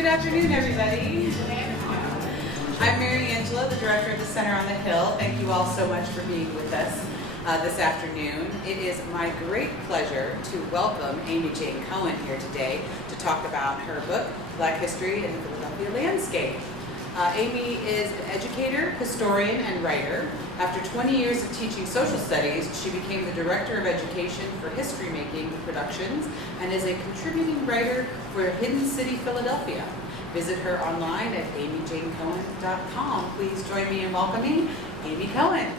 Good afternoon, everybody. I'm Mary Angela, the director of the Center on the Hill. Thank you all so much for being with us this afternoon. It is my great pleasure to welcome Amy Jane Cohen here today to talk about her book, Black History in the Philadelphia Landscape. Amy is an educator, historian, and writer. After 20 years of teaching social studies, she became the Director of Education for History Making Productions and is a contributing writer for Hidden City, Philadelphia. Visit her online at amyjanecohen.com. Please join me in welcoming Amy Cohen.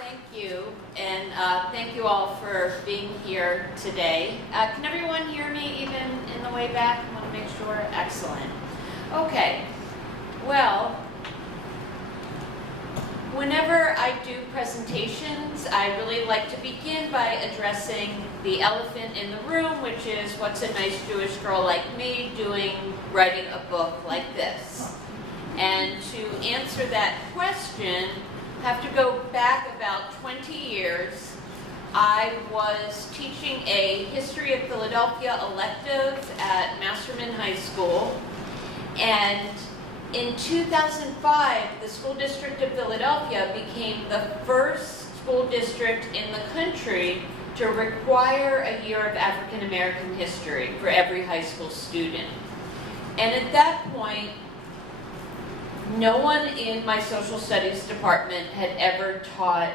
Thank you, and thank you all for being here today. Can everyone hear me even in the way back? I want to make sure. Excellent. Okay. Well, whenever I do presentations, I really like to begin by addressing the elephant in the room, which is what's a nice Jewish girl like me writing a book like this. And to answer that question, I have to go back about 20 years. I was teaching a History of Philadelphia elective at Masterman High School, and in 2005, the School District of Philadelphia became the first school district in the country to require a year of African American history for every high school student. And at that point, no one in my social studies department had ever taught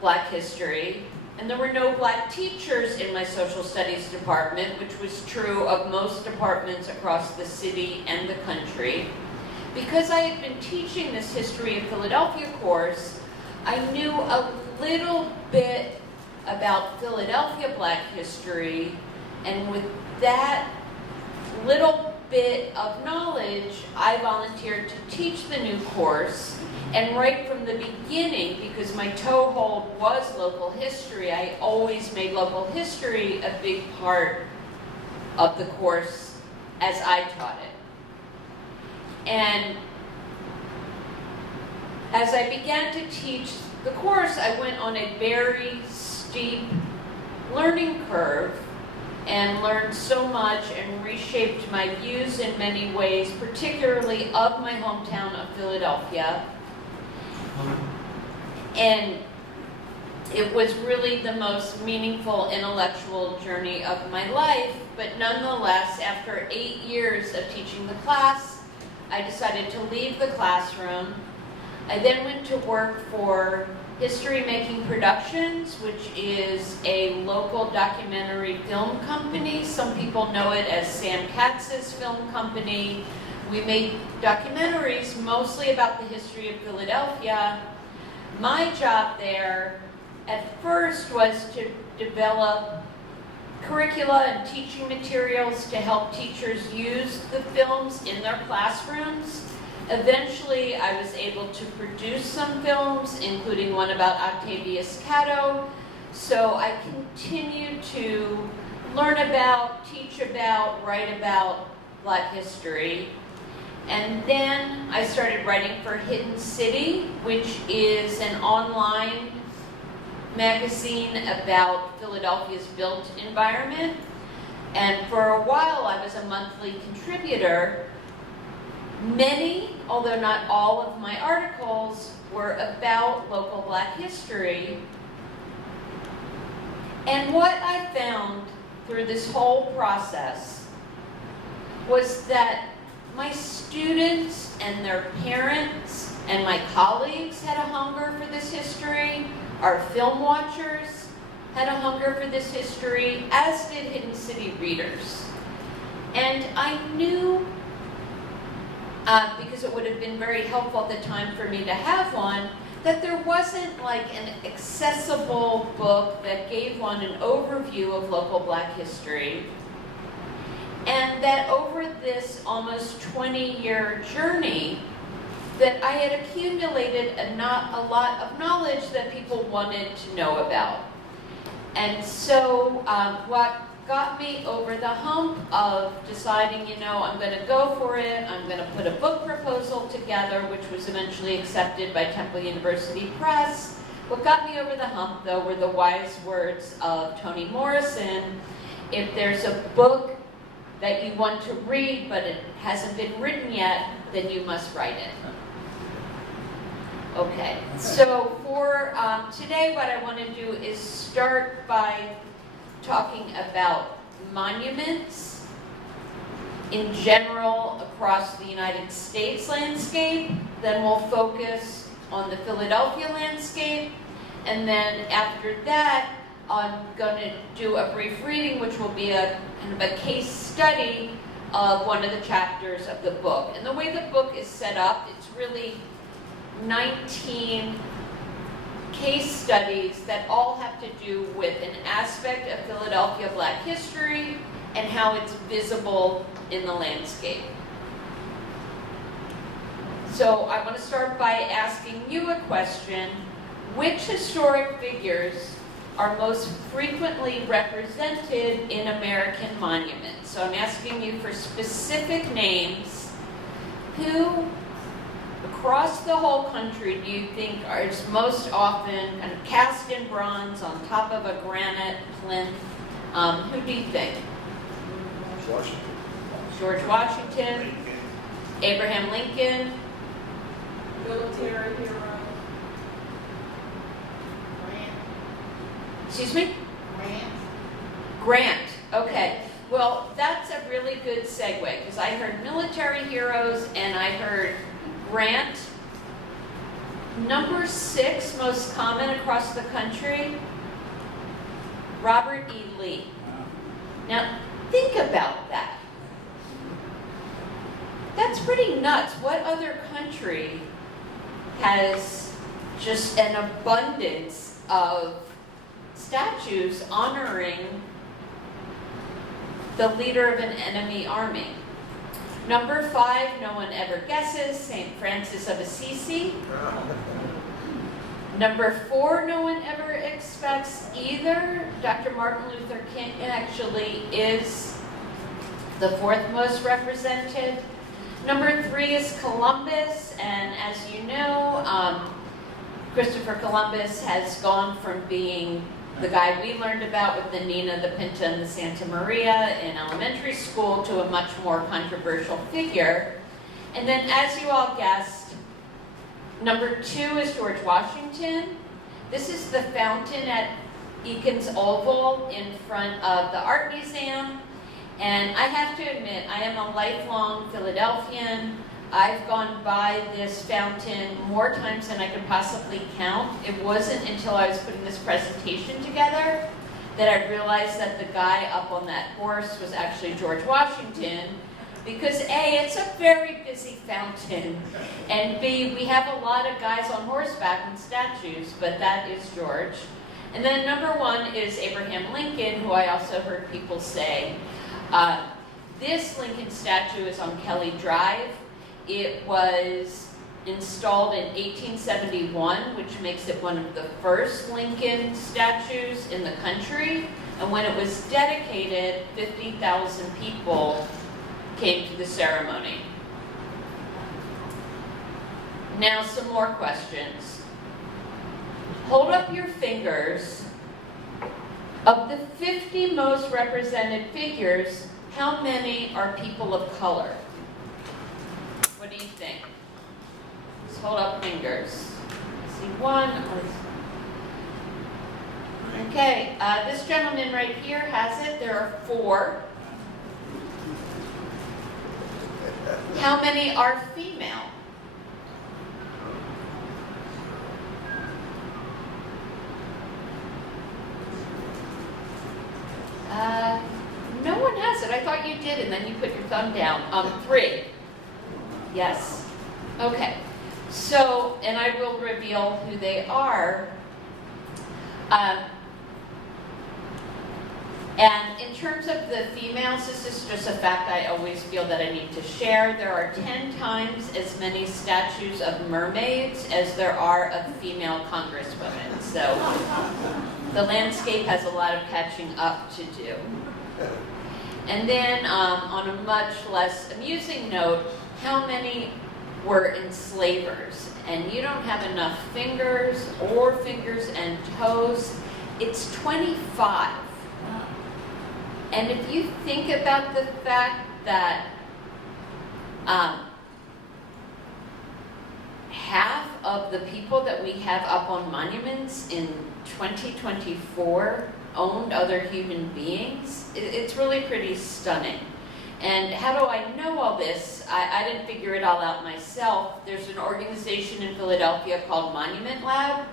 Black history, and there were no Black teachers in my social studies department, which was true of most departments across the city and the country. Because I had been teaching this History of Philadelphia course, I knew a little bit about Philadelphia Black history, and with that little bit of knowledge, I volunteered to teach the new course. And right from the beginning, because my toehold was local history, I always made local history a big part of the course as I taught it. And as I began to teach the course, I went on a very steep learning curve and learned so much and reshaped my views in many ways, particularly of my hometown of Philadelphia. And it was really the most meaningful intellectual journey of my life, but nonetheless, after 8 years of teaching the class, I decided to leave the classroom. I then went to work for History Making Productions, which is a local documentary film company. Some people know it as Sam Katz's film company. We made documentaries mostly about the history of Philadelphia. My job there at first was to develop curricula and teaching materials to help teachers use the films in their classrooms. Eventually, I was able to produce some films, including one about Octavius Catto. So I continued to learn about, teach about, write about Black history. And then I started writing for Hidden City, which is an online magazine about Philadelphia's built environment. And for a while, I was a monthly contributor. Many, although not all of my articles, were about local Black history. And what I found through this whole process was that my students and their parents and my colleagues had a hunger for this history. Our film watchers had a hunger for this history, as did Hidden City readers. And I knew, because it would have been very helpful at the time for me to have one, that there wasn't like an accessible book that gave one an overview of local Black history. And that over this almost 20-year journey, that I had accumulated a lot of knowledge that people wanted to know about. And so what got me over the hump of deciding, I'm going to go for it, I'm going to put a book proposal together, which was eventually accepted by Temple University Press. What got me over the hump, though, were the wise words of Toni Morrison, If there's a book that you want to read but it hasn't been written yet, then you must write it. Okay, so for today what I want to do is start by talking about monuments in general across the United States landscape. Then we'll focus on the Philadelphia landscape, and then after that I'm going to do a brief reading, which will be a kind of a case study of one of the chapters of the book. And the way the book is set up, it's really 19 case studies that all have to do with an aspect of Philadelphia Black history and how it's visible in the landscape. So I want to start by asking you a question. Which historic figures are most frequently represented in American monuments? So I'm asking you for specific names. Who across the whole country do you think is most often kind of cast in bronze on top of a granite plinth? Who do you think? Washington. George Washington, Lincoln. Abraham Lincoln, Military hero. excuse me? Grant. Grant. Okay. Well, that's a really good segue because I heard military heroes and I heard Grant. Number 6, most common across the country, Robert E. Lee. Now, think about that. That's pretty nuts. What other country has just an abundance of statues honoring the leader of an enemy army? Number 5, no one ever guesses, St. Francis of Assisi. Number 4, no one ever expects either. Dr. Martin Luther King actually is the 4th most represented. Number 3 is Columbus, and as you know, Christopher Columbus has gone from being the guy we learned about with the Nina, the Pinta, and the Santa Maria in elementary school to a much more controversial figure. And then, as you all guessed, number 2 is George Washington. This is the fountain at Eakins Oval in front of the Art Museum. And I have to admit, I am a lifelong Philadelphian. I've gone by this fountain more times than I could possibly count. It wasn't until I was putting this presentation together that I realized that the guy up on that horse was actually George Washington, because A, it's a very busy fountain, and B, we have a lot of guys on horseback and statues, but that is George. And then number 1 is Abraham Lincoln, who I also heard people say. This Lincoln statue is on Kelly Drive. It was installed in 1871, which makes it one of the first Lincoln statues in the country. And when it was dedicated, 50,000 people came to the ceremony. Now some more questions. Hold up your fingers. Of the 50 most represented figures, how many are people of color? What do you think? Just hold up fingers. I see 1. Okay, this gentleman right here has it. There are 4. How many are female? No one has it. I thought you did, and then you put your thumb down. 3. Yes. Okay. So, and I will reveal who they are. And in terms of the females, this is just a fact I always feel that I need to share. There are 10 times as many statues of mermaids as there are of female congresswomen. So the landscape has a lot of catching up to do. And then on a much less amusing note, how many were enslavers? And you don't have enough fingers or fingers and toes. It's 25. And if you think about the fact that half of the people that we have up on monuments in 2024 owned other human beings, it's really pretty stunning. And how do I know all this? I didn't figure it all out myself. There's an organization in Philadelphia called Monument Lab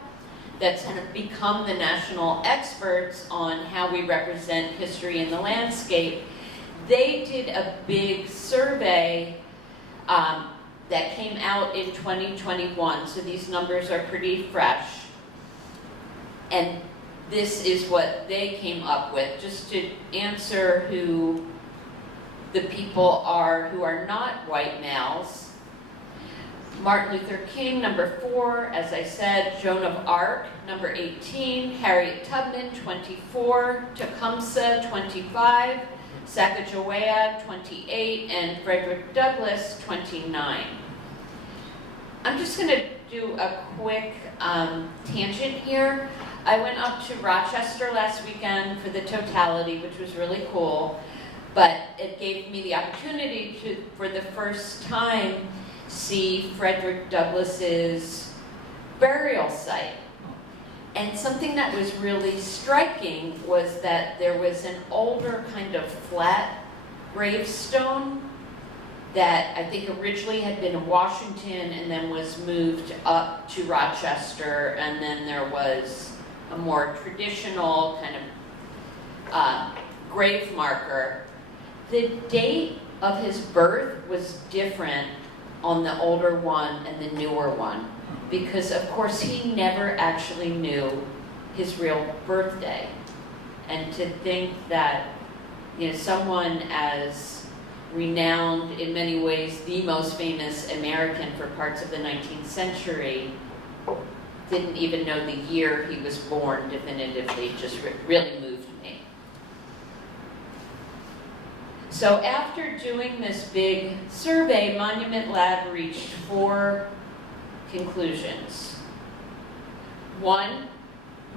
that's kind of become the national experts on how we represent history in the landscape. They did a big survey that came out in 2021, so these numbers are pretty fresh. And this is what they came up with, just to answer who the people are who are not white males. Martin Luther King, number 4, as I said. Joan of Arc, number 18. Harriet Tubman, 24. Tecumseh, 25. Sacagawea, 28. And Frederick Douglass, 29. I'm just going to do a quick tangent here. I went up to Rochester last weekend for the totality, which was really cool, but it gave me the opportunity to, for the first time, see Frederick Douglass's burial site. And something that was really striking was that there was an older kind of flat gravestone that I think originally had been in Washington and then was moved up to Rochester, and then there was a more traditional kind of grave marker. The date of his birth was different on the older one and the newer one, because of course he never actually knew his real birthday. And to think that, you know, someone as renowned, in many ways the most famous American for parts of the 19th century, didn't even know the year he was born definitively, just really moved me. So after doing this big survey, Monument Lab reached 4 conclusions. 1,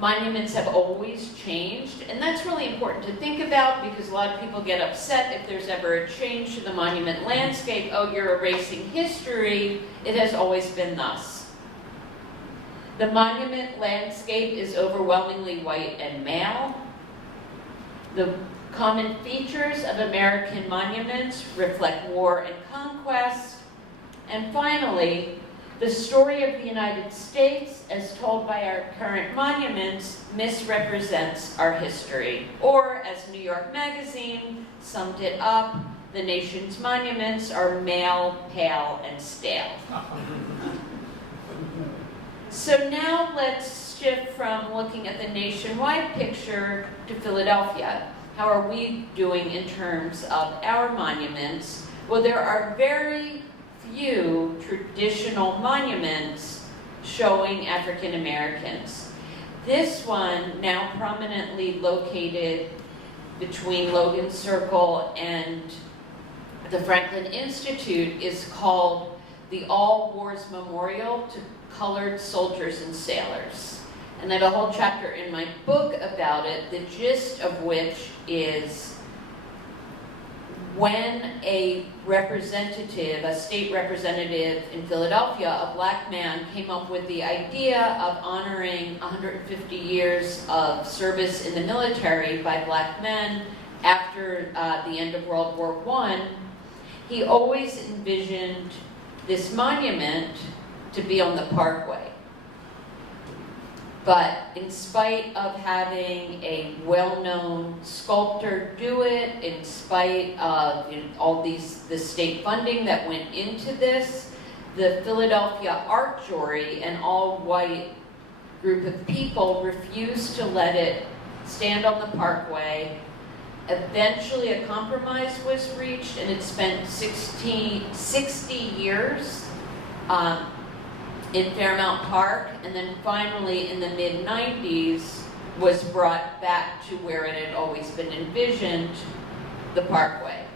monuments have always changed, and that's really important to think about because a lot of people get upset if there's ever a change to the monument landscape. Oh, you're erasing history. It has always been thus. The monument landscape is overwhelmingly white and male. The common features of American monuments reflect war and conquest. And finally, the story of the United States, as told by our current monuments, misrepresents our history. Or, as New York Magazine summed it up, the nation's monuments are male, pale, and stale. So now let's shift from looking at the nationwide picture to Philadelphia. How are we doing in terms of our monuments? Well, there are very few traditional monuments showing African Americans. This one, now prominently located between Logan Circle and the Franklin Institute, is called the All Wars Memorial to Colored Soldiers and Sailors. And I have a whole chapter in my book about it, the gist of which is when a representative, a state representative in Philadelphia, a black man, came up with the idea of honoring 150 years of service in the military by black men after the end of World War I, he always envisioned this monument to be on the Parkway. But in spite of having a well-known sculptor do it, in spite of all the state funding that went into this, the Philadelphia art jury, an all-white group of people, refused to let it stand on the Parkway. Eventually a compromise was reached, and it spent 60 years in Fairmount Park, and then finally in the mid-90s was brought back to where it had always been envisioned, the Parkway.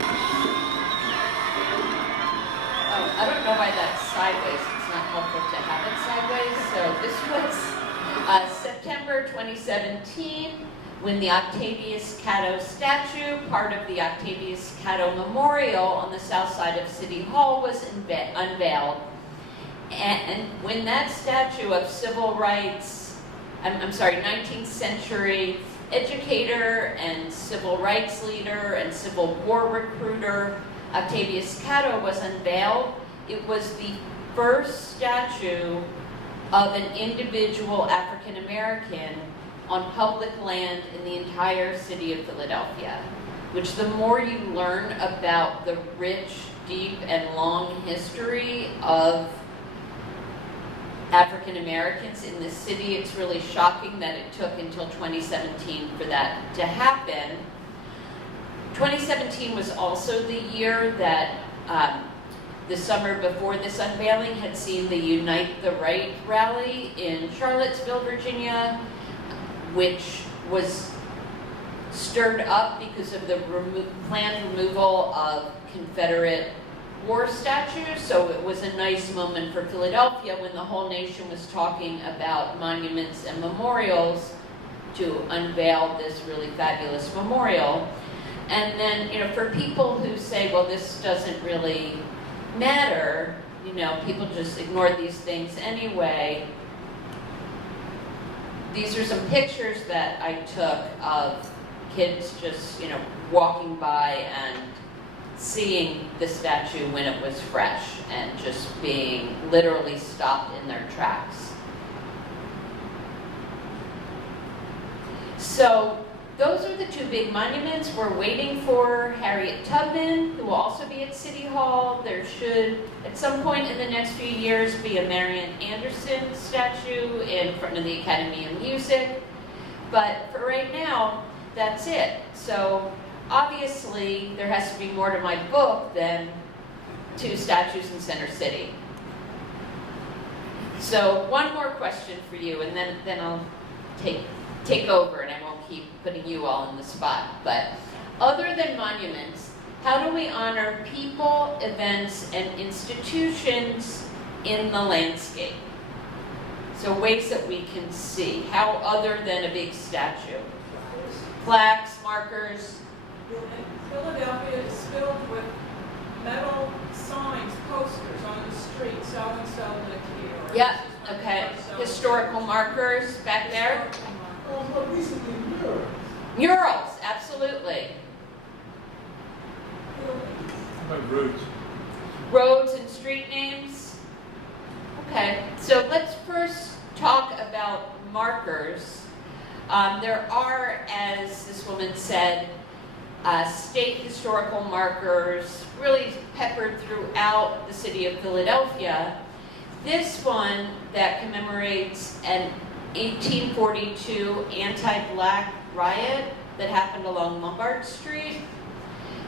Oh, I don't know why that's sideways. It's not helpful to have it sideways. So this was September 2017, when the Octavius Catto statue, part of the Octavius Catto Memorial on the south side of City Hall, was unveiled. And when that statue of civil rights, 19th century educator and civil rights leader and Civil War recruiter Octavius Catto was unveiled, it was the first statue of an individual African American on public land in the entire city of Philadelphia, which the more you learn about the rich, deep, and long history of African Americans in the city, it's really shocking that it took until 2017 for that to happen. 2017 was also the year that the summer before this unveiling had seen the Unite the Right rally in Charlottesville, Virginia, which was stirred up because of the planned removal of Confederate war statues. So it was a nice moment for Philadelphia when the whole nation was talking about monuments and memorials to unveil this really fabulous memorial. And then, for people who say, well, this doesn't really matter, people just ignore these things anyway. These are some pictures that I took of kids just, walking by and seeing the statue when it was fresh and just being literally stopped in their tracks. So those are the two big monuments. We're waiting for Harriet Tubman, who will also be at City Hall. There should, at some point in the next few years, be a Marian Anderson statue in front of the Academy of Music. But for right now, that's it. So obviously, there has to be more to my book than 2 statues in Center City. So one more question for you, and then I'll take over, and I won't keep putting you all in the spot. But other than monuments, how do we honor people, events, and institutions in the landscape? So ways that we can see. How other than a big statue? Plaques, markers. Philadelphia is filled with metal signs, posters on the street, so-and-so lived here. Yep, okay. Historical markers back there. But recently, murals. Murals, absolutely. How about roads? Roads and street names. Okay, so let's first talk about markers. There are, as this woman said, state historical markers really peppered throughout the city of Philadelphia. This one that commemorates an 1842 anti-black riot that happened along Lombard Street.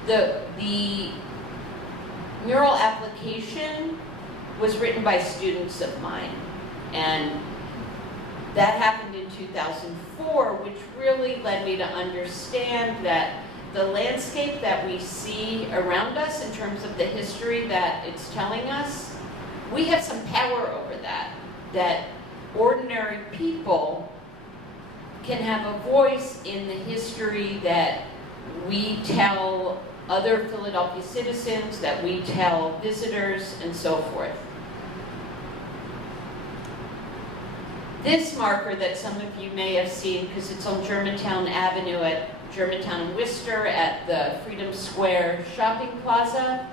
The mural application was written by students of mine, and that happened in 2004, which really led me to understand that the landscape that we see around us in terms of the history that it's telling us, we have some power over that ordinary people can have a voice in the history that we tell other Philadelphia citizens, that we tell visitors, and so forth. This marker that some of you may have seen, because it's on Germantown Avenue at Germantown and Worcester at the Freedom Square Shopping Plaza,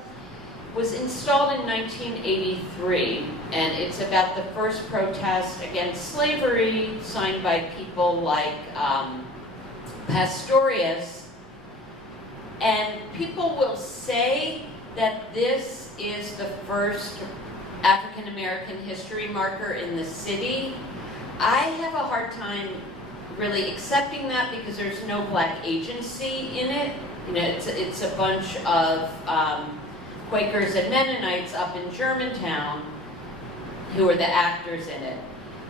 was installed in 1983, and it's about the first protest against slavery signed by people like Pastorius. And people will say that this is the first African American history marker in the city. I have a hard time really accepting that because there's no black agency in it. It's a bunch of Quakers and Mennonites up in Germantown who are the actors in it.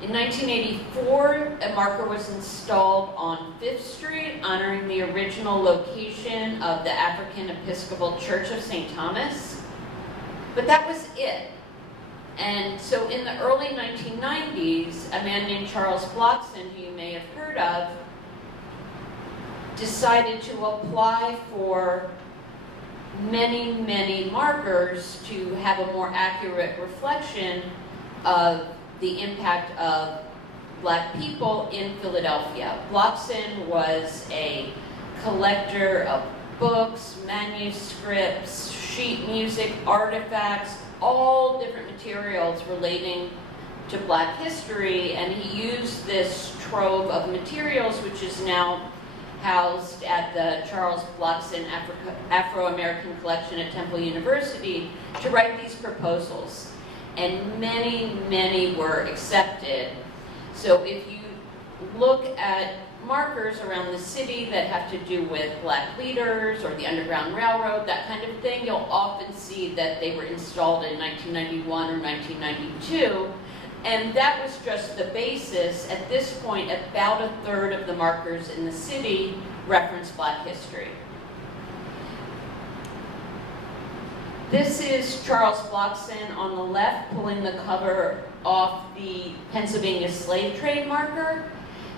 In 1984, a marker was installed on 5th Street honoring the original location of the African Episcopal Church of St. Thomas. But that was it. And so in the early 1990s, a man named Charles Blockson, who you may have heard of, decided to apply for many, many markers to have a more accurate reflection of the impact of Black people in Philadelphia. Blockson was a collector of books, manuscripts, sheet music, artifacts, all different materials relating to Black history, and he used this trove of materials, which is now housed at the Charles Blockson Afro-American Collection at Temple University, to write these proposals. And many, many were accepted. So if you look at markers around the city that have to do with Black leaders or the Underground Railroad, that kind of thing, you'll often see that they were installed in 1991 or 1992. And that was just the basis. At this point, about a third of the markers in the city reference Black history. This is Charles Blockson on the left, pulling the cover off the Pennsylvania slave trade marker.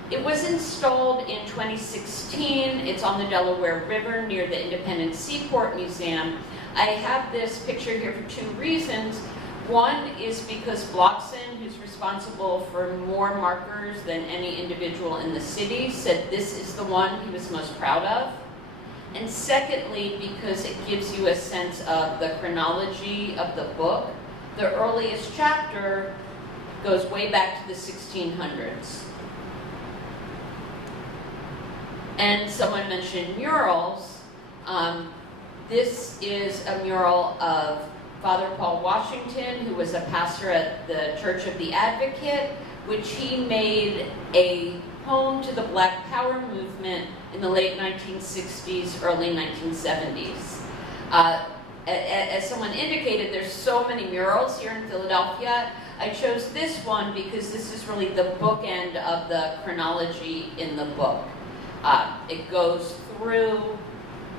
It was installed in 2016. It's on the Delaware River near the Independent Seaport Museum. I have this picture here for two reasons. One is because Blockson, who's responsible for more markers than any individual in the city, said this is the one he was most proud of. And secondly, because it gives you a sense of the chronology of the book. The earliest chapter goes way back to the 1600s. And someone mentioned murals. This is a mural of Father Paul Washington, who was a pastor at the Church of the Advocate, which he made a home to the Black Power movement in the late 1960s, early 1970s. As someone indicated, there's so many murals here in Philadelphia. I chose this one because this is really the bookend of the chronology in the book. It goes through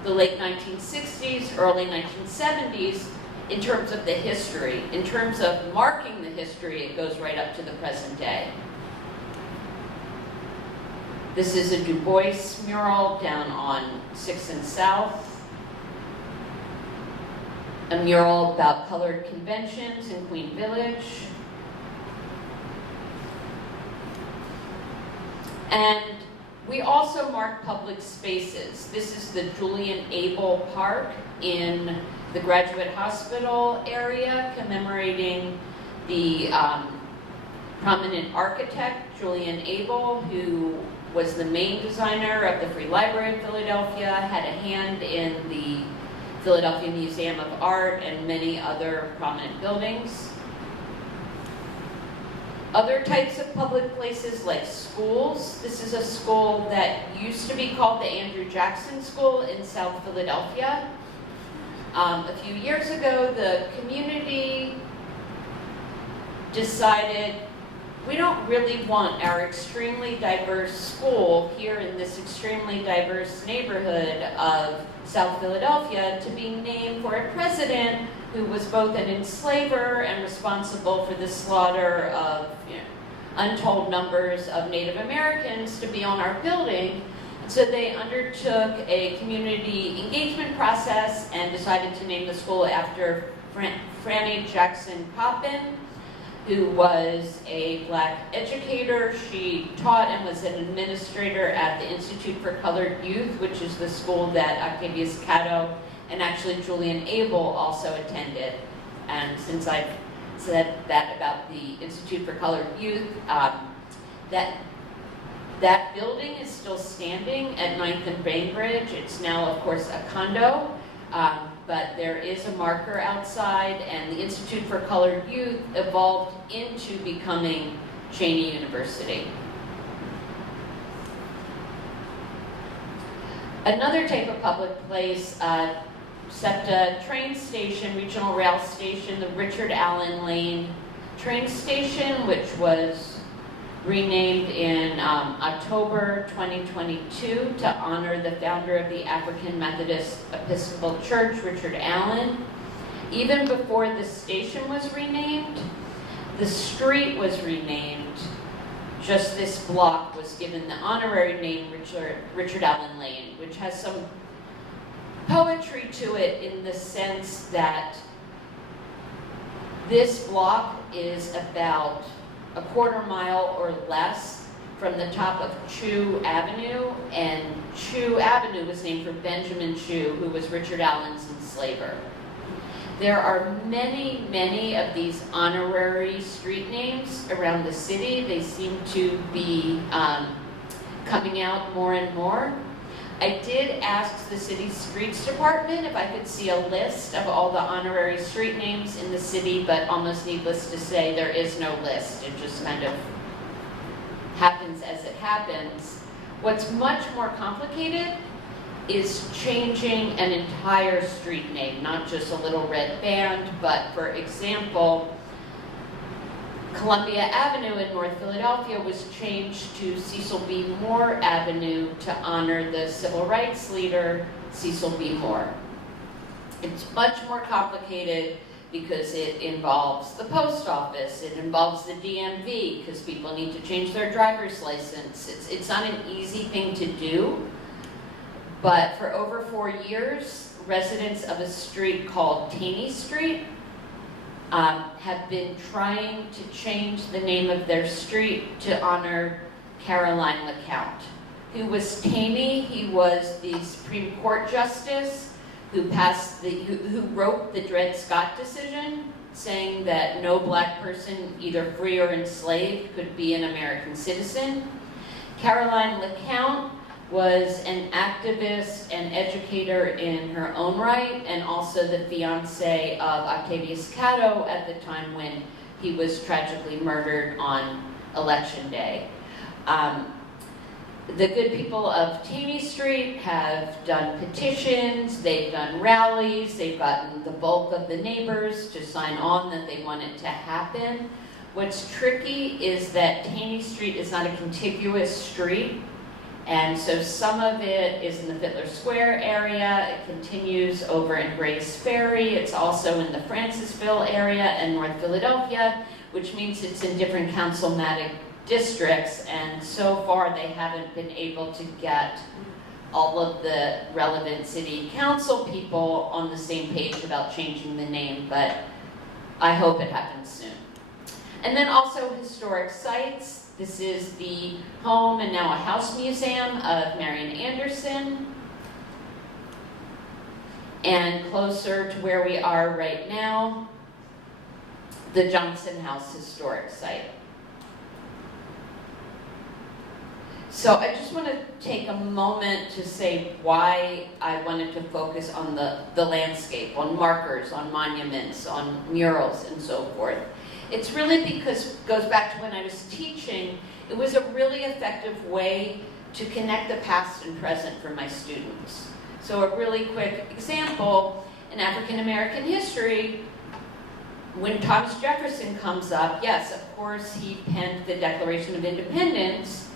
the late 1960s, early 1970s, in terms of the history. In terms of marking the history, it goes right up to the present day. This is a Du Bois mural down on 6th and South. A mural about colored conventions in Queen Village. And we also mark public spaces. This is the Julian Abel Park in the Graduate Hospital area, commemorating the prominent architect, Julian Abel, who was the main designer of the Free Library of Philadelphia, had a hand in the Philadelphia Museum of Art and many other prominent buildings. Other types of public places like schools. This is a school that used to be called the Andrew Jackson School in South Philadelphia. A few years ago, the community decided we don't really want our extremely diverse school here in this extremely diverse neighborhood of South Philadelphia to be named for a president who was both an enslaver and responsible for the slaughter of untold numbers of Native Americans to be on our building. So they undertook a community engagement process and decided to name the school after Franny Jackson Coppin, who was a Black educator. She taught and was an administrator at the Institute for Colored Youth, which is the school that Octavius Catto and actually Julian Abel also attended. And since I've said that about the Institute for Colored Youth, that building is still standing at 9th and Bainbridge. It's now, of course, a condo, but there is a marker outside, and the Institute for Colored Youth evolved into becoming Cheney University. Another type of public place, SEPTA train station, regional rail station, the Richard Allen Lane train station, which was renamed in October 2022 to honor the founder of the African Methodist Episcopal Church, Richard Allen. Even before the station was renamed, The street was renamed. Just this block was given the honorary name Richard Allen Lane, which has some poetry to it in the sense that this block is about a quarter mile or less from the top of Chew Avenue, and Chew Avenue was named for Benjamin Chew, who was Richard Allen's enslaver. There are many, many of these honorary street names around the city. They seem to be coming out more and more. I did ask the city's streets department if I could see a list of all the honorary street names in the city, but almost needless to say, there is no list. It just kind of happens as it happens. What's much more complicated is changing an entire street name, not just a little red band, but for example, Columbia Avenue in North Philadelphia was changed to Cecil B. Moore Avenue to honor the civil rights leader, Cecil B. Moore. It's much more complicated because it involves the post office, it involves the DMV, because people need to change their driver's license. It's not an easy thing to do, but for over 4 years, residents of a street called Taney Street have been trying to change the name of their street to honor Caroline LeCount, who was Taney. He was the Supreme Court justice who wrote the Dred Scott decision, saying that no black person, either free or enslaved, could be an American citizen. Caroline LeCount was an activist and educator in her own right, and also the fiance of Octavius Catto at the time when he was tragically murdered on Election Day. The good people of Taney Street have done petitions, they've done rallies, they've gotten the bulk of the neighbors to sign on that they want it to happen. What's tricky is that Taney Street is not a contiguous street. And so some of it is in the Fiddler Square area, it continues over in Grace Ferry, it's also in the Francisville area and North Philadelphia, which means it's in different councilmatic districts, and so far they haven't been able to get all of the relevant city council people on the same page about changing the name, but I hope it happens soon. And then also historic sites. This is the home and now a house museum of Marian Anderson. And closer to where we are right now, the Johnson House historic site. So I just want to take a moment to say why I wanted to focus on the landscape, on markers, on monuments, on murals, and so forth. It's really because it goes back to when I was teaching. It was a really effective way to connect the past and present for my students. So a really quick example, in African American history, when Thomas Jefferson comes up, yes, of course, he penned the Declaration of Independence.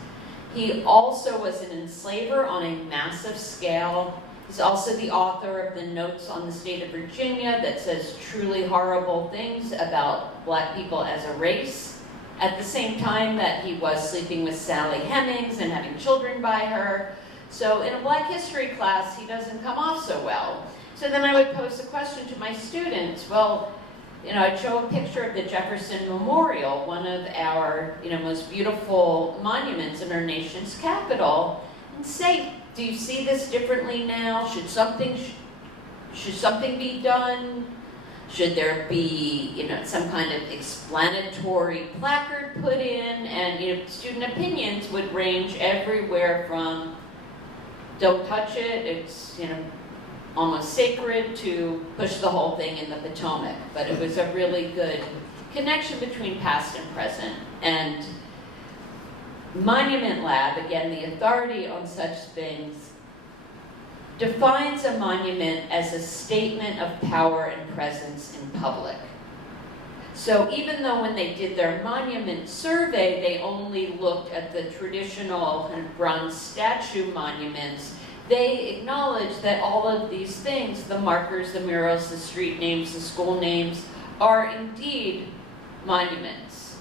He also was an enslaver on a massive scale. He's also the author of the Notes on the State of Virginia that says truly horrible things about black people as a race, at the same time that he was sleeping with Sally Hemings and having children by her. So in a black history class, he doesn't come off so well. So then I would pose the question to my students, well, I'd show a picture of the Jefferson Memorial, one of our, most beautiful monuments in our nation's capital, and say, do you see this differently now? Should something be done? Should there be, some kind of explanatory placard put in? And, student opinions would range everywhere from don't touch it, it's, almost sacred, to push the whole thing in the Potomac. But it was a really good connection between past and present. And Monument Lab, again, the authority on such things, defines a monument as a statement of power and presence in public. So even though when they did their monument survey, they only looked at the traditional kind of bronze statue monuments, they acknowledged that all of these things, the markers, the murals, the street names, the school names, are indeed monuments.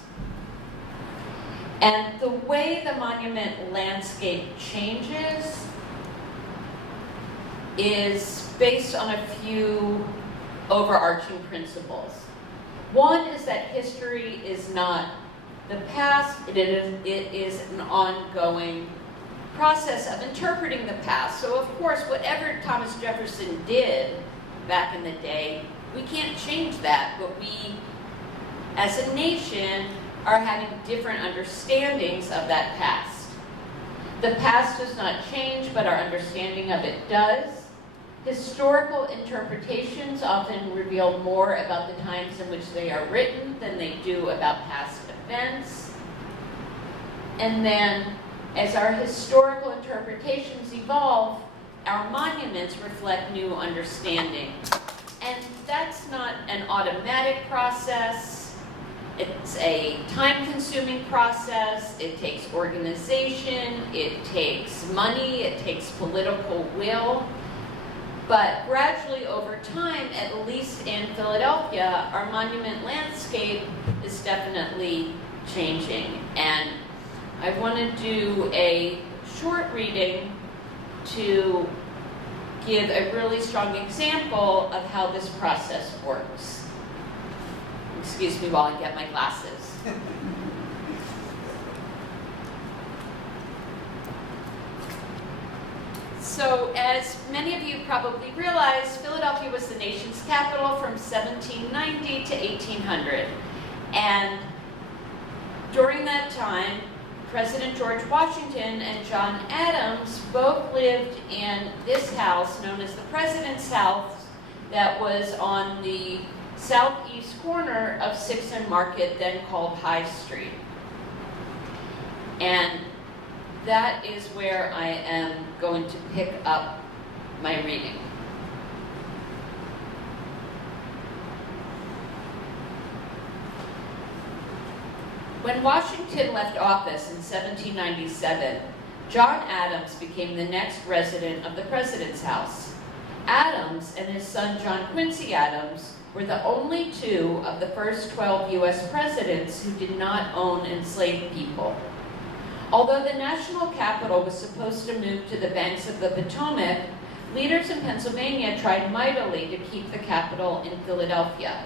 And the way the monument landscape changes is based on a few overarching principles. One is that history is not the past, it is an ongoing process of interpreting the past. So of course, whatever Thomas Jefferson did back in the day, we can't change that, but we, as a nation, are having different understandings of that past. The past does not change, but our understanding of it does. Historical interpretations often reveal more about the times in which they are written than they do about past events. And then, as our historical interpretations evolve, our monuments reflect new understanding. And that's not an automatic process. It's a time-consuming process. It takes organization, it takes money, it takes political will. But gradually over time, at least in Philadelphia, our monument landscape is definitely changing. And I want to do a short reading to give a really strong example of how this process works. Excuse me while I get my glasses. So, as many of you probably realize, Philadelphia was the nation's capital from 1790 to 1800. And during that time, President George Washington and John Adams both lived in this house known as the President's House that was on the southeast corner of 6th and Market, then called High Street. And that is where I am going to pick up my reading. When Washington left office in 1797, John Adams became the next resident of the President's House. Adams and his son John Quincy Adams were the only two of the first 12 U.S. presidents who did not own enslaved people. Although the national capital was supposed to move to the banks of the Potomac, leaders in Pennsylvania tried mightily to keep the capital in Philadelphia.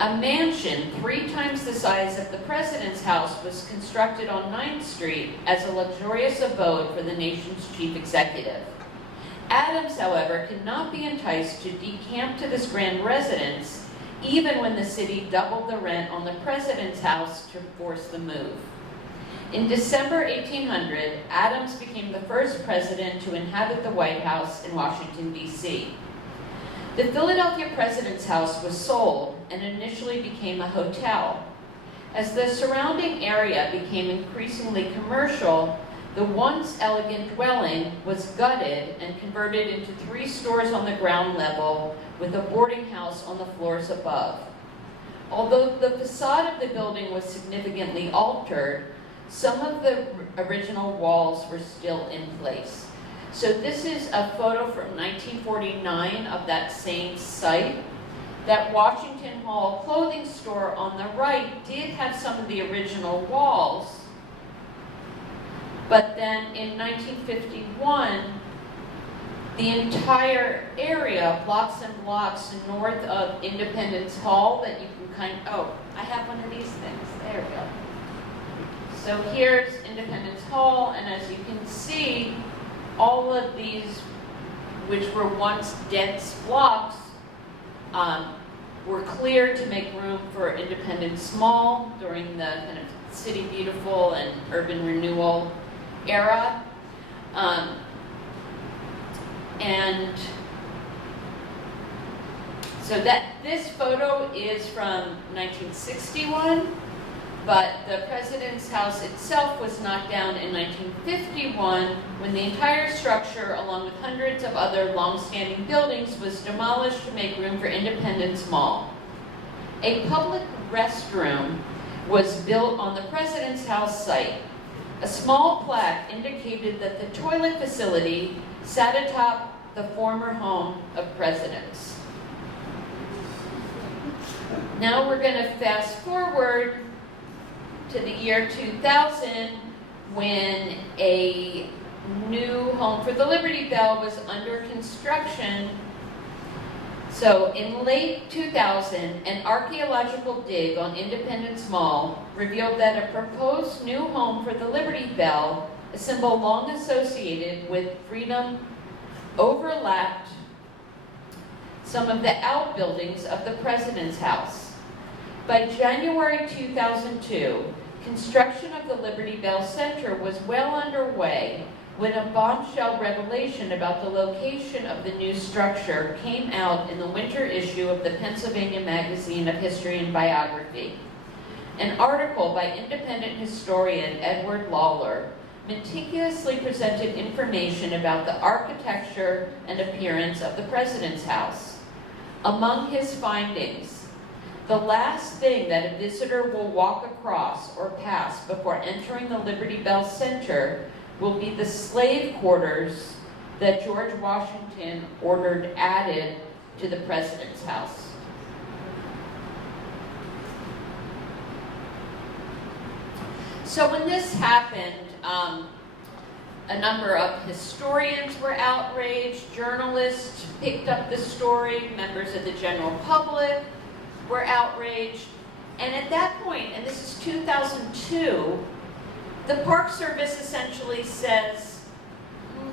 A mansion 3 times the size of the President's House was constructed on 9th Street as a luxurious abode for the nation's chief executive. Adams, however, could not be enticed to decamp to this grand residence even when the city doubled the rent on the President's House to force the move. In December 1800, Adams became the first president to inhabit the White House in Washington, D.C. The Philadelphia President's House was sold and initially became a hotel. As the surrounding area became increasingly commercial, the once elegant dwelling was gutted and converted into 3 stores on the ground level with a boarding house on the floors above. Although the facade of the building was significantly altered, some of the original walls were still in place. So this is a photo from 1949 of that same site. That Washington Hall clothing store on the right did have some of the original walls, but then in 1951, the entire area, blocks and blocks north of Independence Hall, that you can I have one of these things, there we go. So here's Independence Hall, and as you can see, all of these, which were once dense blocks, were cleared to make room for Independence Mall during the kind of City Beautiful and urban renewal era. And so this photo is from 1961, but the President's House itself was knocked down in 1951 when the entire structure, along with hundreds of other long-standing buildings, was demolished to make room for Independence Mall. A public restroom was built on the President's House site. A small plaque indicated that the toilet facility sat atop the former home of presidents. Now we're going to fast forward to the year 2000 when a new home for the Liberty Bell was under construction. So in late 2000, an archaeological dig on Independence Mall revealed that a proposed new home for the Liberty Bell, a symbol long associated with freedom, overlapped some of the outbuildings of the President's House. By January 2002, construction of the Liberty Bell Center was well underway when a bombshell revelation about the location of the new structure came out in the winter issue of the Pennsylvania Magazine of History and Biography. An article by independent historian Edward Lawler meticulously presented information about the architecture and appearance of the President's House. Among his findings, the last thing that a visitor will walk across or pass before entering the Liberty Bell Center will be the slave quarters that George Washington ordered added to the President's House. So when this happened, a number of historians were outraged, journalists picked up the story, members of the general public were outraged, and at that point, and this is 2002, the Park Service essentially says,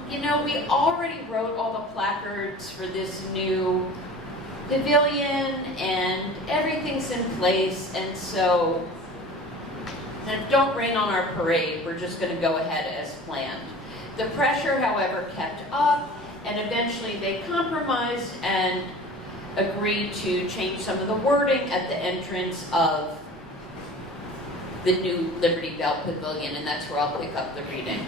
you know, we already wrote all the placards for this new pavilion and everything's in place, and so don't rain on our parade, we're just going to go ahead as planned. The pressure, however, kept up, and eventually they compromised and agreed to change some of the wording at the entrance of the new Liberty Bell Pavilion, and that's where I'll pick up the reading.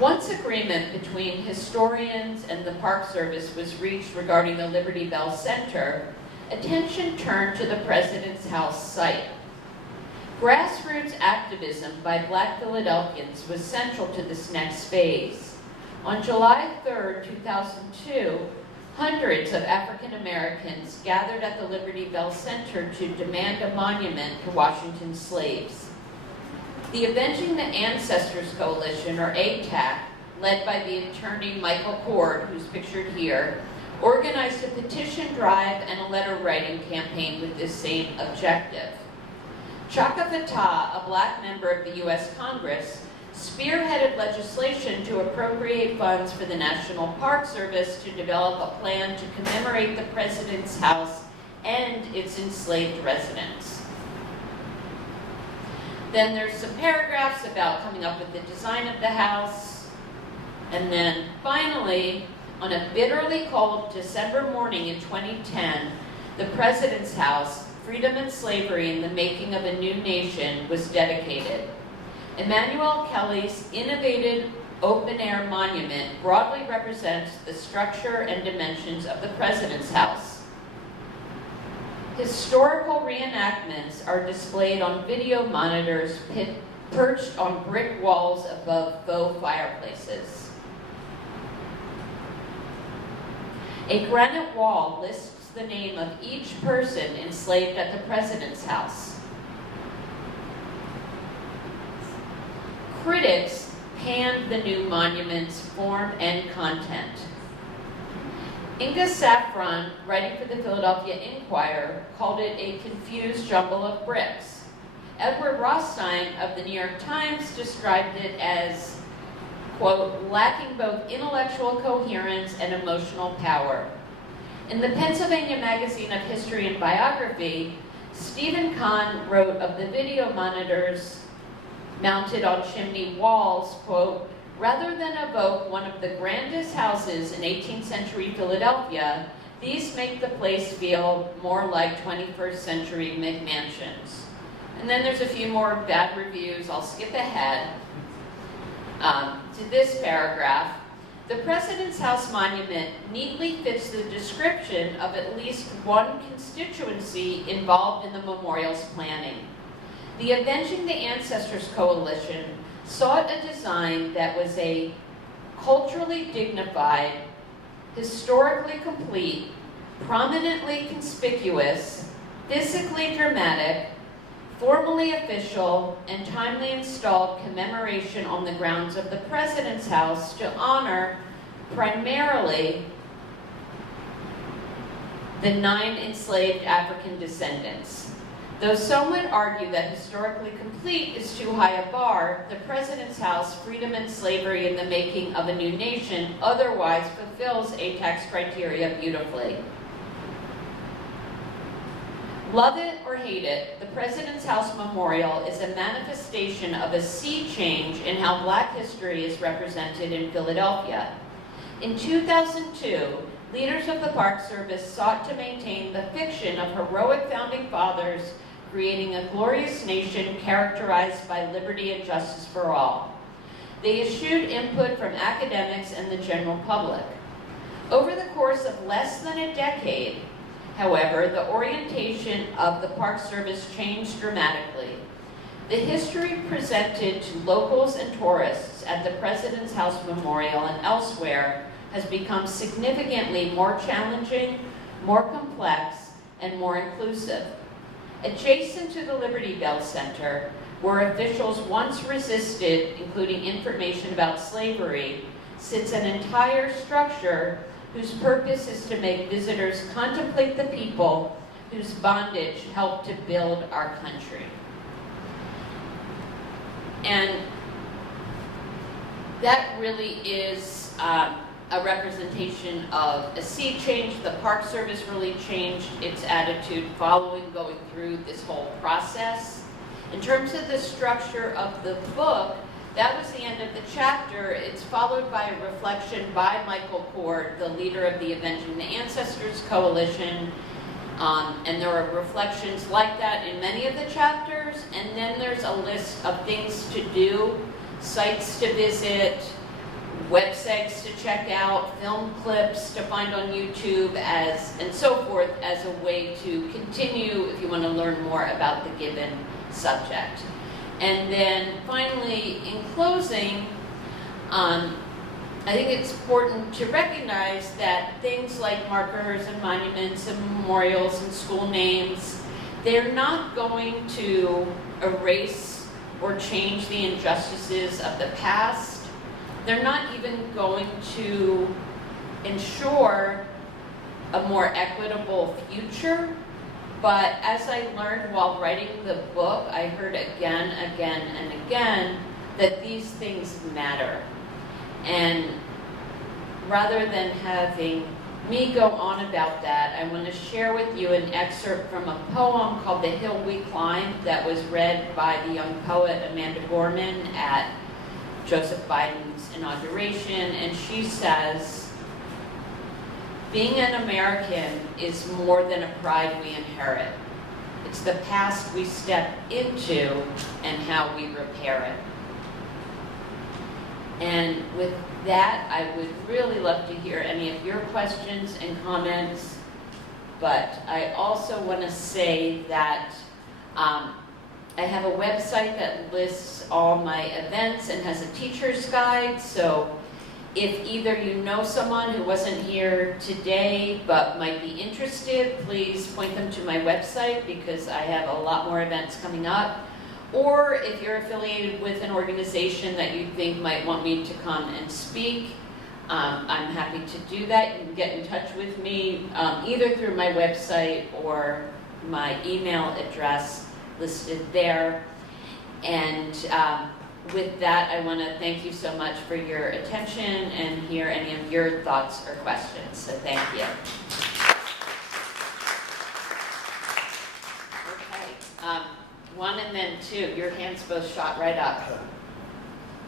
Once agreement between historians and the Park Service was reached regarding the Liberty Bell Center, attention turned to the President's House site. Grassroots activism by Black Philadelphians was central to this next phase. On July 3, 2002, hundreds of African Americans gathered at the Liberty Bell Center to demand a monument to Washington's slaves. The Avenging the Ancestors Coalition, or ATAC, led by the attorney Michael Cord, who's pictured here, organized a petition drive and a letter writing campaign with this same objective. Chaka Fattah, a black member of the U.S. Congress, spearheaded legislation to appropriate funds for the National Park Service to develop a plan to commemorate the President's House and its enslaved residents. Then there's some paragraphs about coming up with the design of the house. And then finally, on a bitterly cold December morning in 2010, the President's House, Freedom and Slavery in the Making of a New Nation, was dedicated. Emmanuel Kelly's innovative open-air monument broadly represents the structure and dimensions of the President's House. Historical reenactments are displayed on video monitors perched on brick walls above faux fireplaces. A granite wall lists the name of each person enslaved at the President's House. Critics panned the new monument's form and content. Inga Saffron, writing for the Philadelphia Inquirer, called it a confused jumble of bricks. Edward Rothstein of the New York Times described it as, quote, lacking both intellectual coherence and emotional power. In the Pennsylvania Magazine of History and Biography, Stephen Kahn wrote of the video monitors mounted on chimney walls, quote, rather than evoke one of the grandest houses in 18th century Philadelphia, these make the place feel more like 21st century McMansions. And then there's a few more bad reviews. I'll skip ahead to this paragraph. The President's House monument neatly fits the description of at least one constituency involved in the memorial's planning. The Avenging the Ancestors Coalition sought a design that was a culturally dignified, historically complete, prominently conspicuous, physically dramatic, formally official, and timely installed commemoration on the grounds of the President's House to honor primarily the 9 enslaved African descendants. Though some would argue that historically complete is too high a bar, the President's House, Freedom and Slavery in the Making of a New Nation, otherwise fulfills ATAC's criteria beautifully. Love it or hate it, the President's House Memorial is a manifestation of a sea change in how Black history is represented in Philadelphia. In 2002, leaders of the Park Service sought to maintain the fiction of heroic founding fathers creating a glorious nation characterized by liberty and justice for all. They eschewed input from academics and the general public. Over the course of less than a decade, however, the orientation of the Park Service changed dramatically. The history presented to locals and tourists at the President's House Memorial and elsewhere has become significantly more challenging, more complex, and more inclusive. Adjacent to the Liberty Bell Center, where officials once resisted including information about slavery, sits an entire structure whose purpose is to make visitors contemplate the people whose bondage helped to build our country. And that really is a representation of a sea change. The Park Service really changed its attitude following going through this whole process. In terms of the structure of the book, that was the end of the chapter. It's followed by a reflection by Michael Cord, the leader of the Avenging the Ancestors Coalition. And there are reflections like that in many of the chapters. And then there's a list of things to do, sites to visit, websites to check out, film clips to find on YouTube, and so forth, as a way to continue if you want to learn more about the given subject. And then finally, in closing, I think it's important to recognize that things like markers and monuments and memorials and school names, they're not going to erase or change the injustices of the past. They're not even going to ensure a more equitable future. But as I learned while writing the book, I heard again, and again, that these things matter. And rather than having me go on about that, I want to share with you an excerpt from a poem called The Hill We Climb that was read by the young poet Amanda Gorman at Joseph Biden's inauguration. And she says, "Being an American is more than a pride we inherit. It's the past we step into and how we repair it." And with that, I would really love to hear any of your questions and comments. But I also want to say that I have a website that lists all my events and has a teacher's guide. So if either you know someone who wasn't here today but might be interested, please point them to my website because I have a lot more events coming up. Or if you're affiliated with an organization that you think might want me to come and speak, I'm happy to do that. You can get in touch with me either through my website or my email address listed there. And with that, I want to thank you so much for your attention and hear any of your thoughts or questions. So thank you. Okay. One and then two. Your hands both shot right up.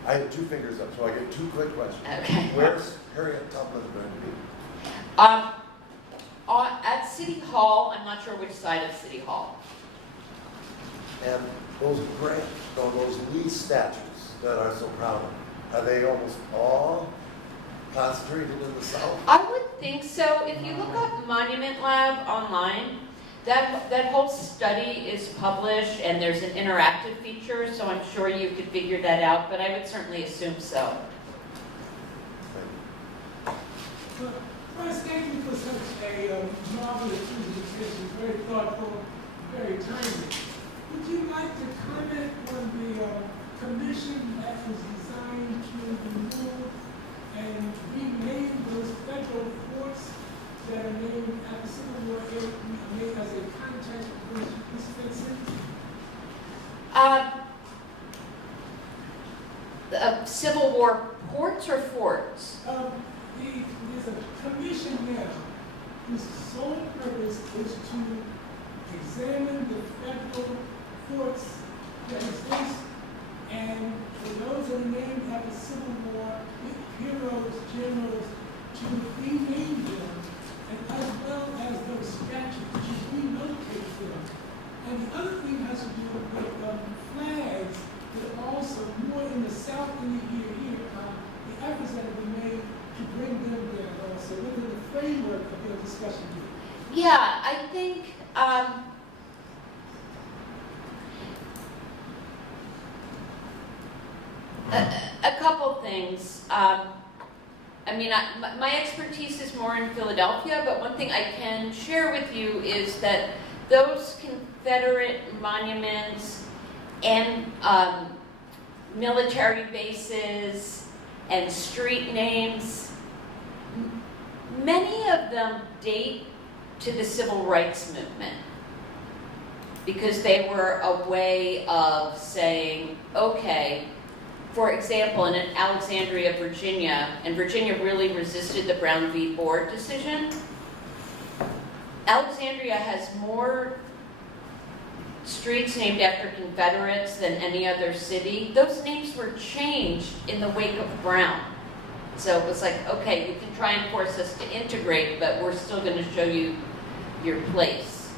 I had 2 fingers up, so I get 2 quick questions. Okay. Where's Harriet Tubman going to be? At City Hall. I'm not sure which side of City Hall. And those those Lee statues that are so prominent, are they almost all concentrated in the South? I would think so. If you look up Monument Lab online, that whole study is published and there's an interactive feature, so I'm sure you could figure that out, but I would certainly assume so. First, thank you for such a marvelous presentation, very thoughtful. very timely. Would you like to comment on the commission that was designed to remove and rename those federal forts that are named after Civil War era, made as a contact with this city? Civil War ports or forts? There's a commission now whose sole purpose is to examine the federal forts that exist, and for those that are named after Civil War heroes, generals, to rename them, and as well as those statues, to relocate them. And the other thing has to do with flags that are also more in the south than here. The efforts that have been made to bring them there also, within the framework of their discussion here. Yeah, I think a couple things. I mean, my expertise is more in Philadelphia, but one thing I can share with you is that those Confederate monuments and military bases and street names, many of them date to the civil rights movement because they were a way of saying, okay, for example, in Alexandria, Virginia, and Virginia really resisted the Brown v. Board decision, Alexandria has more streets named after Confederates than any other city. Those names were changed in the wake of Brown. So it was like, okay, you can try and force us to integrate, but we're still going to show you your place.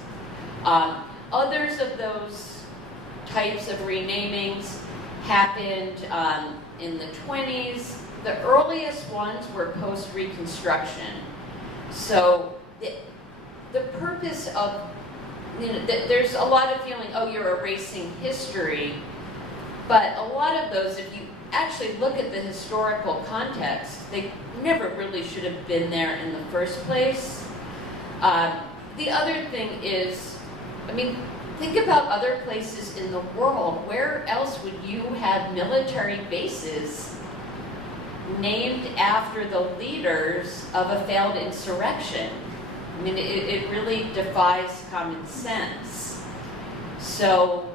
Others of those types of renamings happened in the 20s. The earliest ones were post-Reconstruction. So the purpose of, there's a lot of feeling, oh, you're erasing history, but a lot of those, if you actually look at the historical context, they never really should have been there in the first place. The other thing is, I mean, think about other places in the world. Where else would you have military bases named after the leaders of a failed insurrection? I mean, it really defies common sense. So,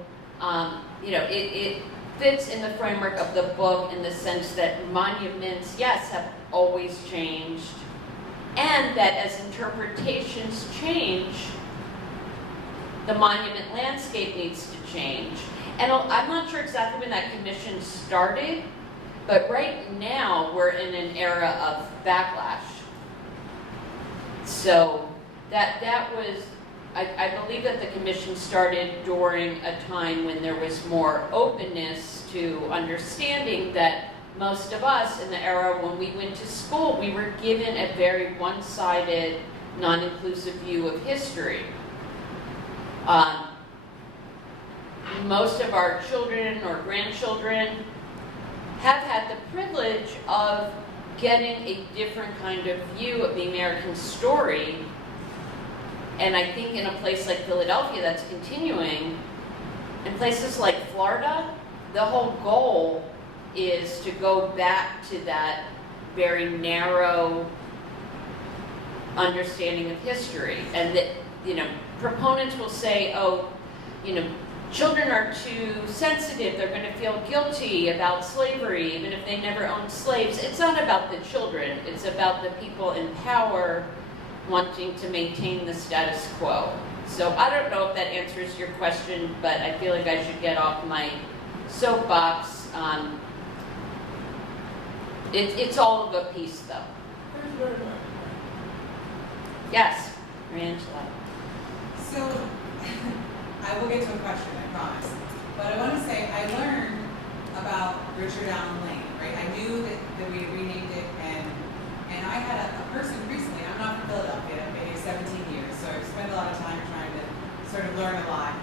it fits in the framework of the book in the sense that monuments, yes, have always changed, and that as interpretations change, the monument landscape needs to change. And I'm not sure exactly when that commission started, but right now we're in an era of backlash. So that was, I believe that the commission started during a time when there was more openness to understanding that most of us in the era when we went to school, we were given a very one-sided, non-inclusive view of history. Most of our children or grandchildren have had the privilege of getting a different kind of view of the American story. And I think in a place like Philadelphia that's continuing, in places like Florida, the whole goal is to go back to that very narrow understanding of history. And that, proponents will say, oh, children are too sensitive, they're going to feel guilty about slavery, even if they never owned slaves. It's not about the children, it's about the people in power wanting to maintain the status quo. So I don't know if that answers your question, but I feel like I should get off my soapbox. It's all of a piece, though. Thank you very much. Yes, Angela. So, I will get to a question, I promise. But I want to say, I learned about Richard Allen Lane, right? I knew that we had renamed it, and I had a person recently, I'm not from Philadelphia, I've been here 17 years, so I've spent a lot of time trying to sort of learn a lot.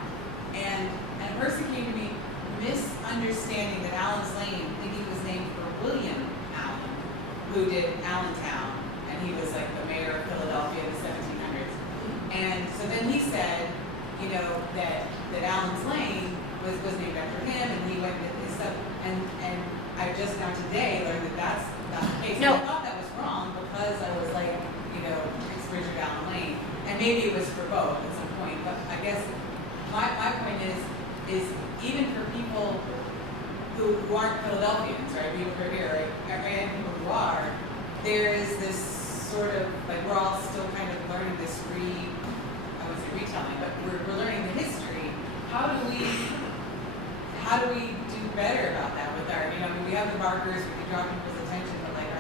And a person came to me misunderstanding that Allen's Lane, thinking it was named for William Allen, who did Allentown, and he was like the mayor of Philadelphia in the 1700s. And so then he said, that Allen's Lane was named after him, and he went with his stuff. And I just now today learned that that's not the case. No. And I thought that was wrong because I was like, it's Richard Allen Lane, and maybe it was for both at some point. But I guess my point is even for people who aren't Philadelphians, right? People who are here, right? And people who are, there is this sort of like we're all still kind of learning this I wouldn't say retelling, but we're learning the history. How do we do better about that with our, we have the markers, we can draw people's attention, but like,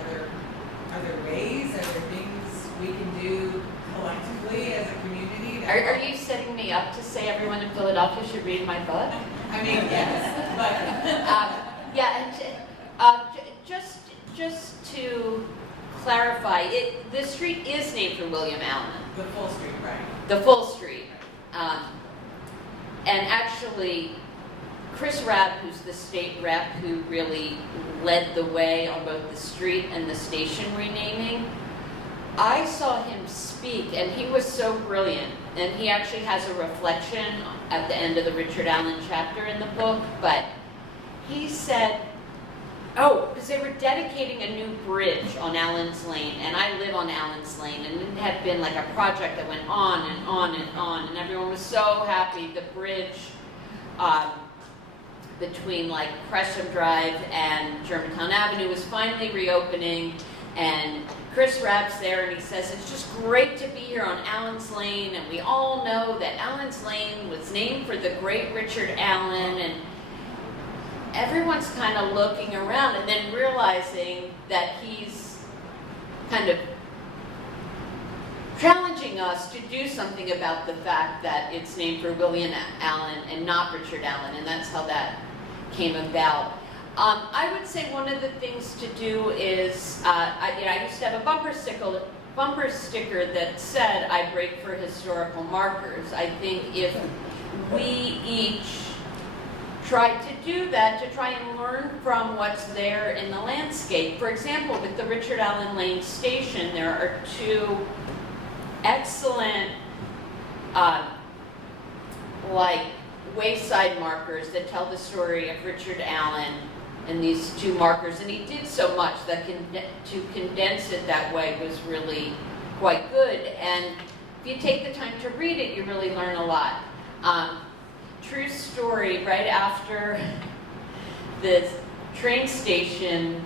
are there ways, are there things we can do collectively as a community? Are you setting me up to say everyone in Philadelphia should read my book? I mean, yes, but. Yeah, and just to clarify, the street is named for William Allen. The full street, right? The full street. And actually, Chris Rabb, who's the state rep who really led the way on both the street and the station renaming, I saw him speak, and he was so brilliant. And he actually has a reflection at the end of the Richard Allen chapter in the book, but he said, because they were dedicating a new bridge on Allen's Lane, and I live on Allen's Lane, and it had been like a project that went on and on and on, and everyone was so happy. The bridge between like Gresham Drive and Germantown Avenue was finally reopening, and Chris Rabb's there, and he says, it's just great to be here on Allen's Lane, and we all know that Allen's Lane was named for the great Richard Allen, and everyone's kind of looking around and then realizing that he's kind of challenging us to do something about the fact that it's named for William Allen and not Richard Allen, and that's how that came about. I would say one of the things to do is, I used to have a bumper sticker that said, I break for historical markers. I think if we each tried to do that, to try and learn from what's there in the landscape. For example, with the Richard Allen Lane station, there are two excellent wayside markers that tell the story of Richard Allen, and these two markers, and he did so much that to condense it that way was really quite good, and if you take the time to read it, you really learn a lot. True story, right after the train station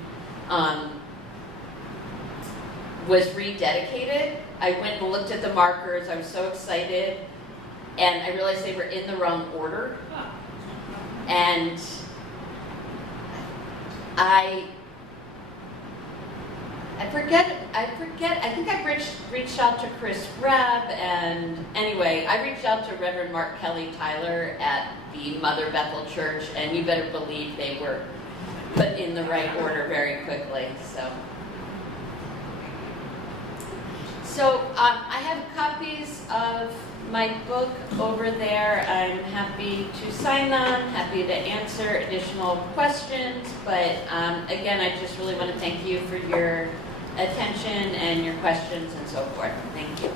was rededicated, I went and looked at the markers. I was so excited, and I realized they were in the wrong order. And I think I reached out to Chris Rabb, and anyway, I reached out to Reverend Mark Kelly Tyler at the Mother Bethel Church, and you better believe they were put in the right order very quickly. So I have copies of my book over there. I'm happy to sign them, happy to answer additional questions, but again, I just really want to thank you for your attention and your questions and so forth. Thank you.